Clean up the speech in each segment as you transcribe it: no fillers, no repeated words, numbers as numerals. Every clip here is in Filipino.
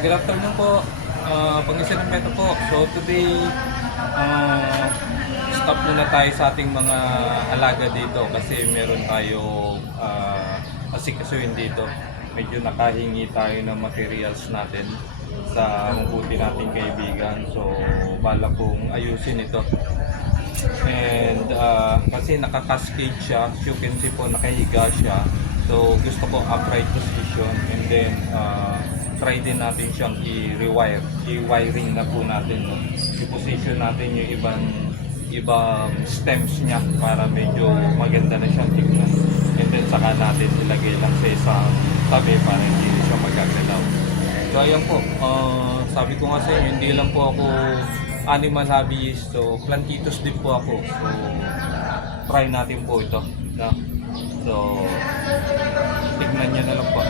Good afternoon po. Pang-isa ng Meto po. So today, stop muna tayo sa ating mga alaga dito kasi meron tayong asikasuhin dito. Medyo nakahingi tayo ng materials natin sa mabuti nating kaibigan. So bala kong ayusin ito. And kasi naka-cascade siya, as you can see po nakahiga siya. So gusto ko upright position and then try din natin siyang i-rewire. I-wiring na po natin. No? I-position natin yung ibang stems niya para medyo maganda na siyang tignan. And then saka natin ilagay lang sa isang tabi para hindi siya magagalaw. So ayan po, sabi ko nga sa inyo, hindi lang po ako animal hobbyist. So plantitos din po ako. So try natin po ito. No? So tignan niya na lang po.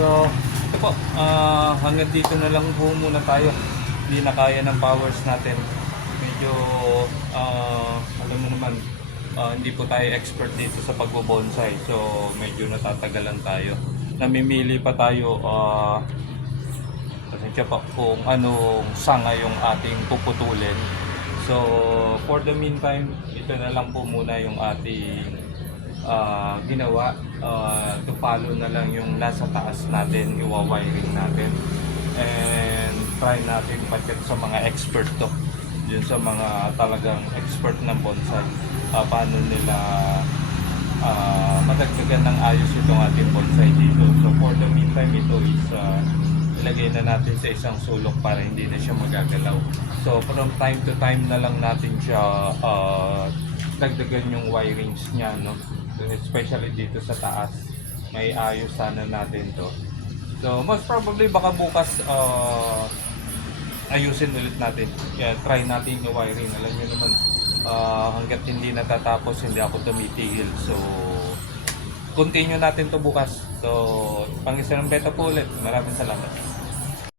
So, ito po, hanggang dito na lang po muna tayo. Hindi na kaya ng powers natin. Medyo, alam mo naman, hindi po tayo expert dito sa pagbobonsai. So, medyo natatagalan tayo. Namimili pa tayo, pasensya pa kung anong sanga yung ating puputulin. So, for the meantime, ito na lang po muna yung ating ginawa. To follow na lang yung nasa taas natin, iwa-wiring natin. And try natin pa-check sa mga expert to. Yun sa mga talagang expert ng bonsai. Paano nila madagdagan ng ayos itong ating bonsai dito. So for the meantime, ito is ilagay na natin sa isang sulok para hindi na siya magagalaw. So from time to time na lang natin siya dagdagan yung wirings niya, no? Especially dito sa taas, may ayos sana natin to. So most probably baka bukas ayusin ulit natin. Kaya try natin yung wiring. Alam niyo naman, hanggat hindi natatapos, hindi ako tumitigil. So continue natin to bukas. So pang-isang beta po ulit. Maraming salamat.